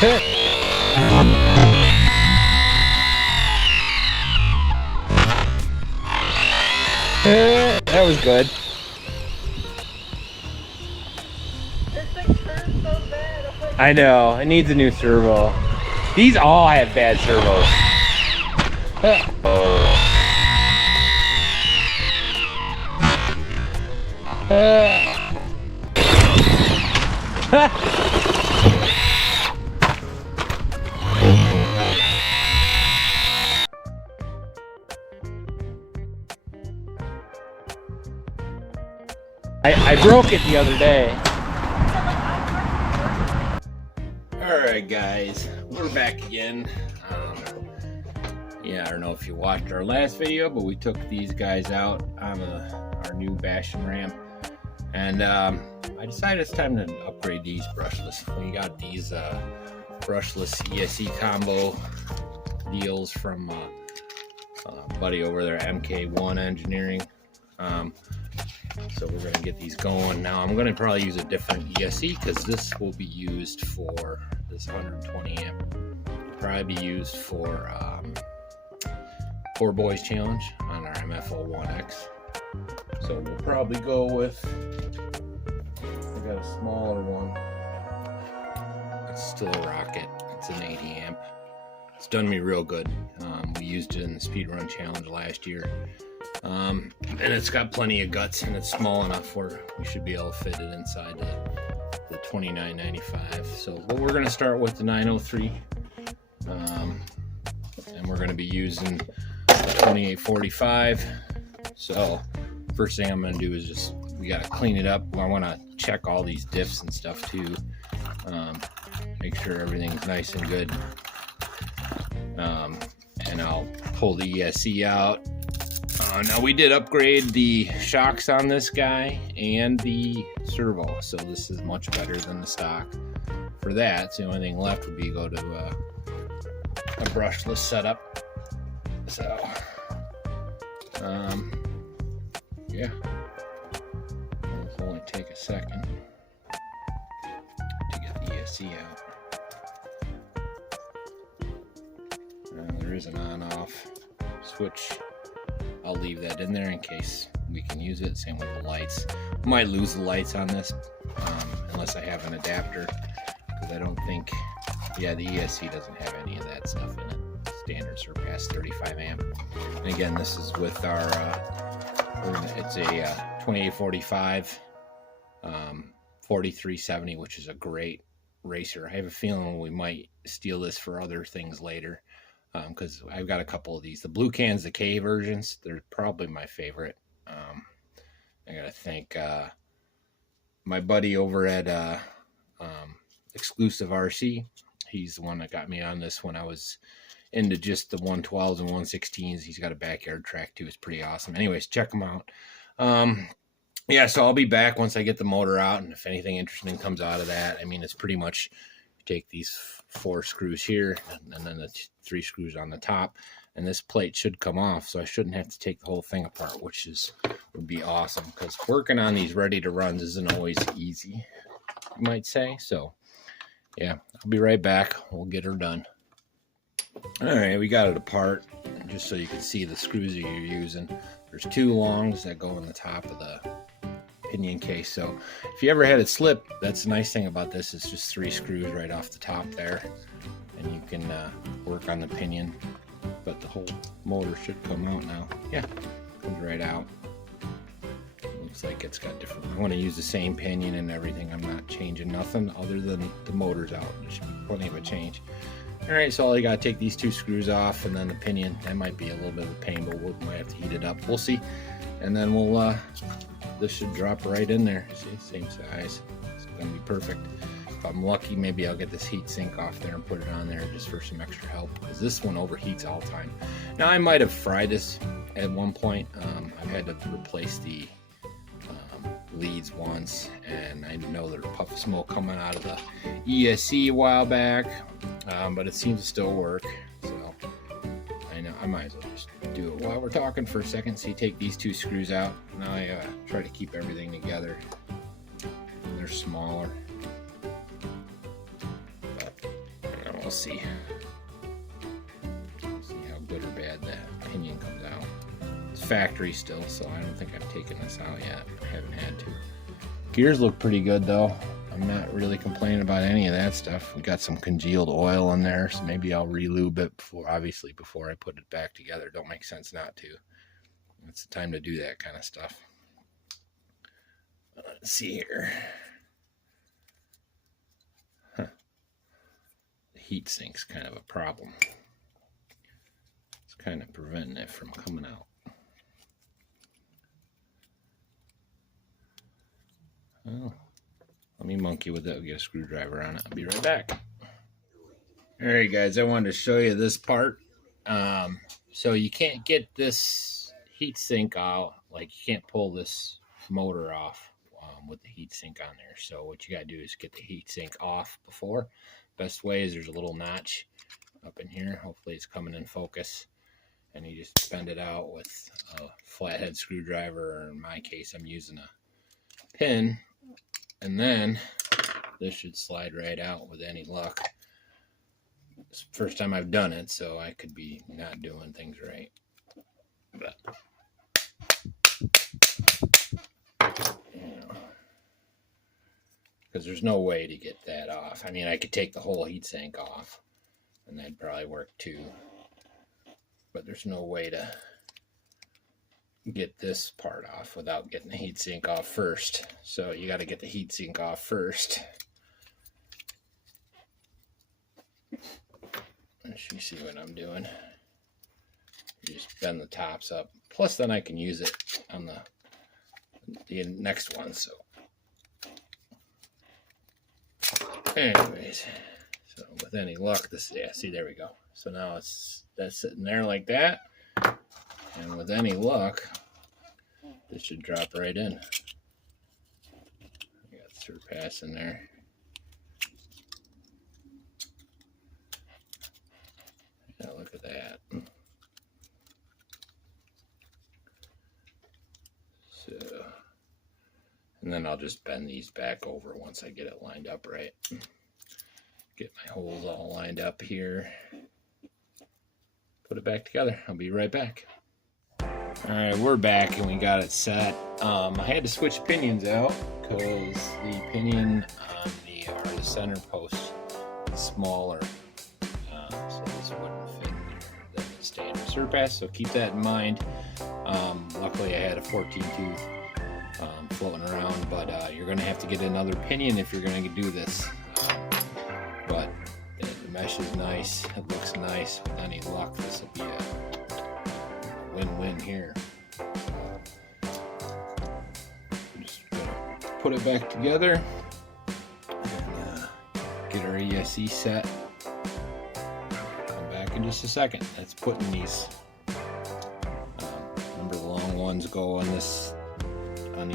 That was good. This thing turns so bad. I know, it needs a new servo. These all have bad servos. I broke it the other day. Alright guys, we're back again. Yeah, I don't know if you watched our last video, but we took these guys out on our new bashing ramp. And I decided it's time to upgrade these brushless. We got these brushless ESC combo deals from a buddy over there, MK1 Engineering. So we're going to get these going. Now I'm going to probably use a different ESC because this will be used for this 120 amp. It'll probably be used for Poor Boys Challenge on our MF01X. So we'll probably go with, I got a smaller one. It's still a Rocket. It's an 80 amp. It's done me real good. We used it in the speedrun challenge last year. And it's got plenty of guts and it's small enough where we should be able to fit it inside the 2995. So, but we're going to start with the 903. And we're going to be using the 2845. So first thing I'm going to do is just, we got to clean it up. I want to check all these diffs and stuff too. Make sure everything's nice and good. And I'll pull the ESC out. Now we did upgrade the shocks on this guy and the servo, so this is much better than the stock. For that, so the only thing left would be go to a brushless setup. So, yeah, it'll only take a second to get the ESC out. There is an on-off switch. I'll leave that in there in case we can use it. Same with the lights. Might lose the lights on this unless I have an adapter, because I don't think, yeah, the ESC doesn't have any of that stuff in it. Standard Surpass 35 amp. And again, this is with our, it's a 2845 4370, which is a great racer. I have a feeling we might steal this for other things later. Because I've got a couple of these. The blue cans, the K versions, they're probably my favorite. I gotta thank my buddy over at Exclusive RC. He's the one that got me on this when I was into just the 112s and 116s. He's got a backyard track too. It's pretty awesome. Anyways, check him out. Yeah, so I'll be back once I get the motor out, and if anything interesting comes out of that, I mean, it's pretty much take these 4 screws here and then the 3 screws on the top, and this plate should come off, so I shouldn't have to take the whole thing apart, which would be awesome, because working on these ready to runs isn't always easy, you might say. So yeah, I'll be right back. We'll get her done. All right, we got it apart, just so you can see the screws that you're using. There's 2 longs that go on the top of the pinion case. So if you ever had it slip, that's the nice thing about this. It's just 3 screws right off the top there, and you can work on the pinion. But the whole motor should come out now. Yeah, comes right out. Looks like it's got different. I want to use the same pinion and everything. I'm not changing nothing other than the motor's out. There should be plenty of a change. All right, so all you got to take these 2 screws off, and then the pinion. That might be a little bit of a pain, but we might have to heat it up. We'll see. And then we'll this should drop right in there. See, same size. It's gonna be perfect. If I'm lucky, maybe I'll get this heat sink off there and put it on there just for some extra help, because this one overheats all the time. Now I might have fried this at one point. I've had to replace the leads once, and I know there's a puff of smoke coming out of the ESC a while back, but it seems to still work. So I know I might as well just do it while we're talking for a second. So you take these 2 screws out. Now I try to keep everything together. They're smaller, but we'll see. See how good or bad that pinion comes out. It's factory still, so I don't think I've taken this out yet. I haven't had to. Gears look pretty good though. I'm not really complaining about any of that stuff. We got some congealed oil in there, so maybe I'll re-lube it before I put it back together. Don't make sense not to. It's the time to do that kind of stuff. Let's see here. Huh. The heat sink's kind of a problem. It's kind of preventing it from coming out. Oh, let me monkey with it. We'll get a screwdriver on it. I'll be right back. Alright guys, I wanted to show you this part. So you can't get this heat sink out, like you can't pull this motor off with the heat sink on there. So what you gotta do is get the heat sink off before. Best way is there's a little notch up in here. Hopefully it's coming in focus. And you just bend it out with a flathead screwdriver, or in my case I'm using a pin. And then this should slide right out with any luck. It's the first time I've done it, so I could be not doing things right. But, you know, because there's no way to get that off. I mean, I could take the whole heatsink off, and that'd probably work too. But there's no way to get this part off without getting the heatsink off first. So you got to get the heatsink off first. You see what I'm doing? You just bend the tops up. Plus, then I can use it on the next one. So, anyways, so with any luck, this, yeah, see, there we go. So now that's sitting there like that. And with any luck, this should drop right in. I got Surpass in there. Yeah, look at that. So, and then I'll just bend these back over once I get it lined up right. Get my holes all lined up here. Put it back together. I'll be right back. Alright, we're back and we got it set. I had to switch pinions out because the pinion on the center post is smaller. So this wouldn't fit the standard Surpass, so keep that in mind. Luckily I had a 14 tooth floating around, but you're going to have to get another pinion if you're going to do this. But the mesh is nice. It looks nice. With any luck, this will be a win-win here. I'm just gonna put it back together and get our ESC set. Come back in just a second. That's putting these. Remember, the long ones go on these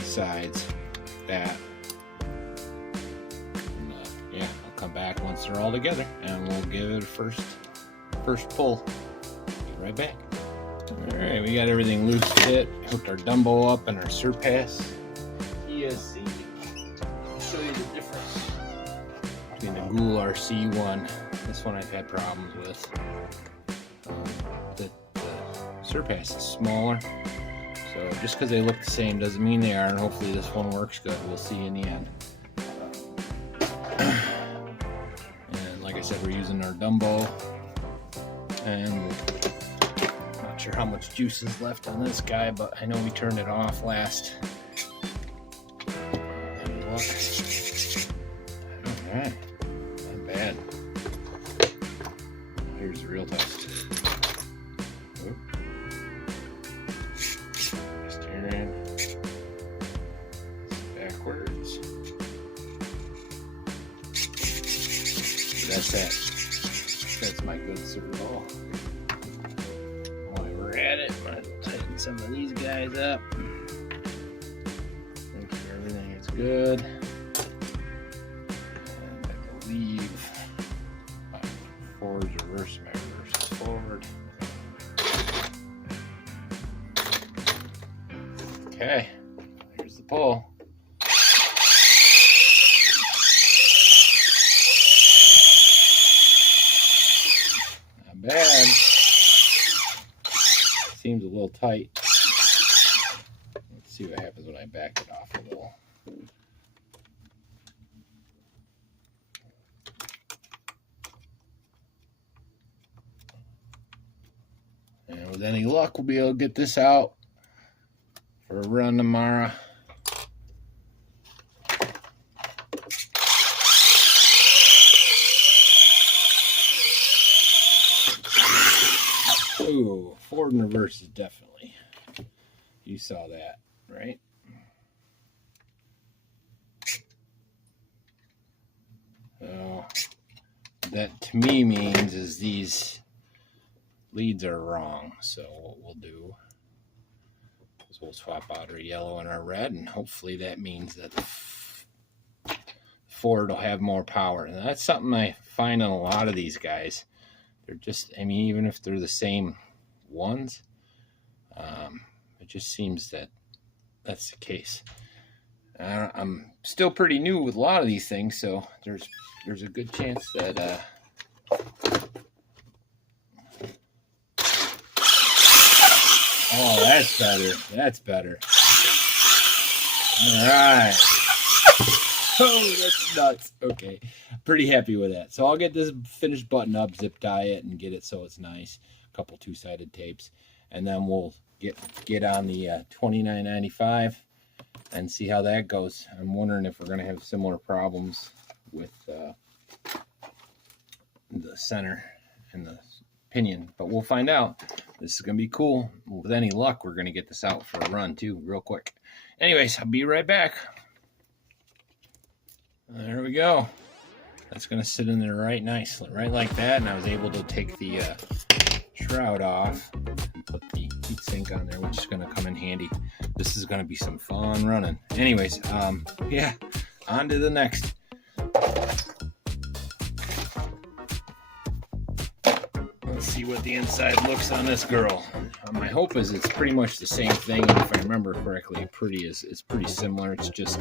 sides. That. And, yeah, I'll come back once they're all together, and we'll give it a first pull. Be right back. Alright, we got everything loose fit. Hooked our Dumbo up and our Surpass ESC. I'll show you the difference between the Ghoul RC one. This one I've had problems with. The Surpass is smaller. So just because they look the same doesn't mean they are, and hopefully this one works good. We'll see in the end. And like I said, we're using our Dumbo. And not sure how much juice is left on this guy, but I know we turned it off last. Alright, not bad. Here's the real test. Steering backwards. That's that. That's my good servo. While we're at it, might as well tighten some of these guys up. Make sure everything is good. And I believe my forward reverse, my reverse is forward. Okay, here's the pull. little tight. Let's see what happens when I back it off a little. And with any luck, we'll be able to get this out for a run tomorrow. Ooh, forward and reverse is definitely. You saw that, right? So that to me means is these leads are wrong. So what we'll do is we'll swap out our yellow and our red, and hopefully that means that the Ford will have more power. And that's something I find on a lot of these guys. They're just, I mean, even if they're the same ones, it just seems that that's the case. I'm still pretty new with a lot of these things, so there's a good chance that oh, that's better. That's better. All right. Oh, that's nuts. Okay. Pretty happy with that. So I'll get this finished button up, zip tie it, and get it so it's nice. A couple two-sided tapes. And then we'll get on the $29.95 and see how that goes. I'm wondering if we're going to have similar problems with the center and the pinion, but we'll find out. This is going to be cool. With any luck, we're going to get this out for a run too, real quick. Anyways, I'll be right back. There we go. That's going to sit in there right nicely, right like that. And I was able to take the shroud off and put the heat sink on there, which is going to come in handy. This is going to be some fun running. Anyways, yeah, on to the next. Let's see what the inside looks on this girl. My hope is it's pretty much the same thing. If I remember correctly, it's pretty similar. It's just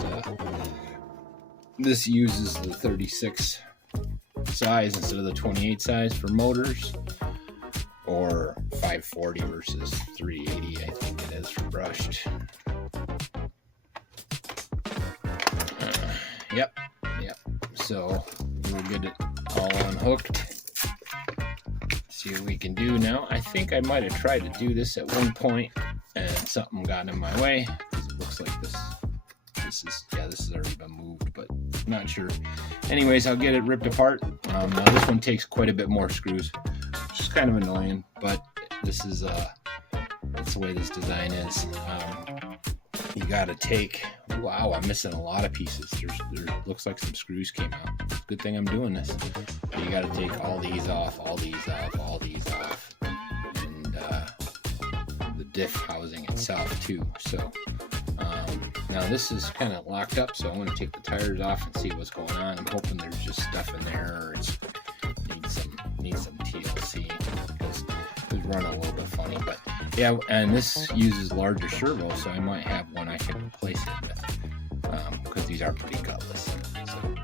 this uses the 36 size instead of the 28 size for motors, or 540 versus 380, I think it is for brushed. Yep. So we'll get it all unhooked. See what we can do now. I think I might have tried to do this at one point and something got in my way, because it looks like this has already been moved, but I'm not sure. Anyways, I'll get it ripped apart. Now this one takes quite a bit more screws, which is kind of annoying, but this is that's the way this design is. You got to take, wow, I'm missing a lot of pieces. There looks like some screws came out. Good thing I'm doing this. You got to take all these off, all these off, all these off, and the diff housing itself too. So now this is kind of locked up, so I'm going to take the tires off and see what's going on. I'm hoping there's just stuff in there, or it needs some TLC, because it's running a little bit funny. But yeah, and this uses larger servos, so I might have one I can replace it with, because these are pretty gutless. So,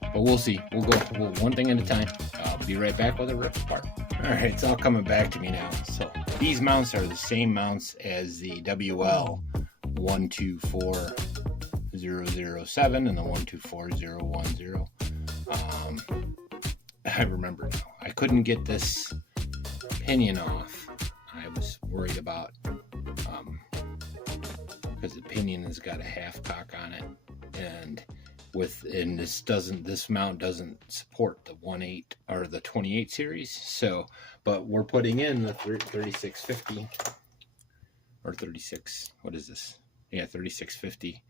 but we'll see. We'll go one thing at a time. I'll be right back with a rip apart. All right, it's all coming back to me now. So these mounts are the same mounts as the WL 124007 and the 124010. I remember now. I couldn't get this pinion off. I was worried about because the pinion has got a half cock on it, and this mount doesn't support the 1.8 or the 28 series. So, but we're putting in the 3650 or 36. What is this? Yeah, 3650.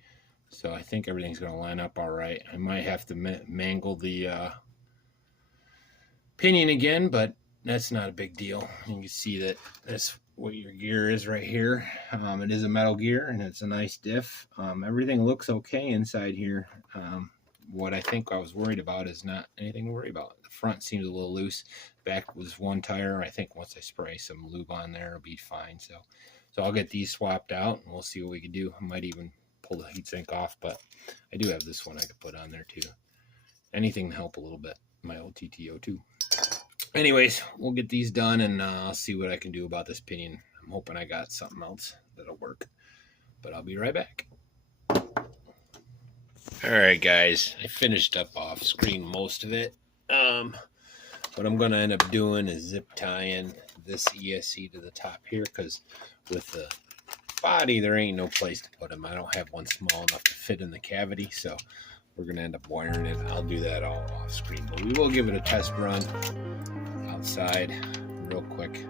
So I think everything's going to line up all right. I might have to mangle the pinion again, but that's not a big deal. You can see that that's what your gear is right here. It is a metal gear, and it's a nice diff. Everything looks okay inside here. What I think I was worried about is not anything to worry about. The front seems a little loose. Back was one tire. I think once I spray some lube on there, it'll be fine. So I'll get these swapped out, and we'll see what we can do. I might even pull the heatsink off, but I do have this one I could put on there too. Anything to help a little bit. My old TTO2. Anyways, we'll get these done, and I'll see what I can do about this pinion. I'm hoping I got something else that'll work, but I'll be right back. All right, guys, I finished up off screen most of it. What I'm going to end up doing is zip tying this ESC to the top here, because with the body, there ain't no place to put them. I don't have one small enough to fit in the cavity, so we're going to end up wiring it. I'll do that all off screen, but we will give it a test run outside real quick.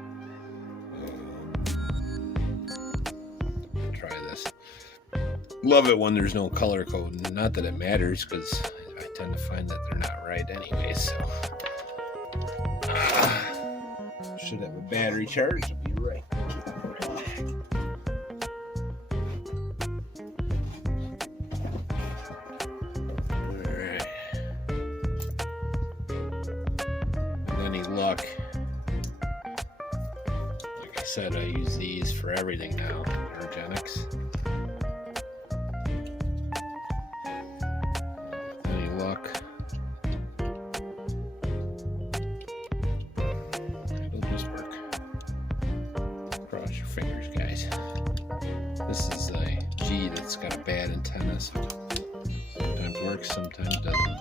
Try this. Love it when there's no color code. Not that it matters, because I tend to find that they're not right anyways. So should have a battery charge. I'll be right back. Alright. Any luck? Like I said, I use these for everything now. URGENEX. Any luck? It'll just work. Cross your fingers, guys. This is a G that's got a bad antenna, so sometimes works, sometimes doesn't.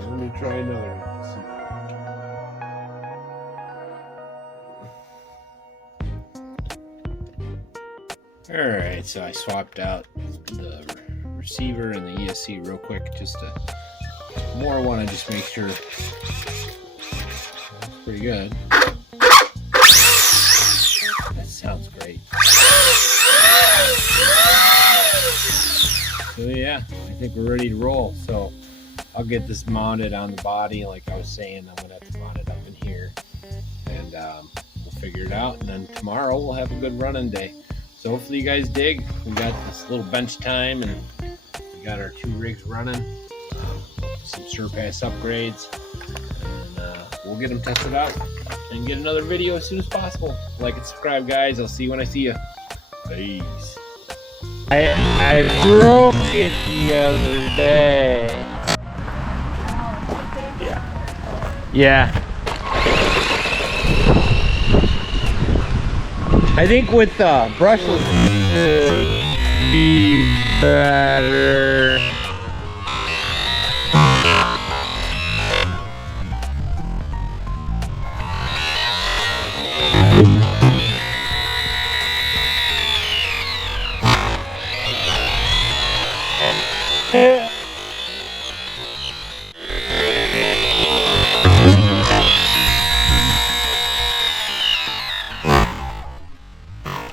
Let me try another one. Alright, so I swapped out the receiver and the ESC real quick, just to more want to just make sure that's pretty good. That sounds great. So yeah, I think we're ready to roll. So I'll get this mounted on the body. Like I was saying, I'm gonna have to mount it up in here, and we'll figure it out. And then tomorrow we'll have a good running day. So hopefully you guys dig. We got this little bench time, and we got our 2 rigs running. Some Surpass upgrades, and we'll get them tested out and get another video as soon as possible. Like and subscribe, guys. I'll see you when I see you. Peace. I broke it the other day. Yeah. I think with brushless be better.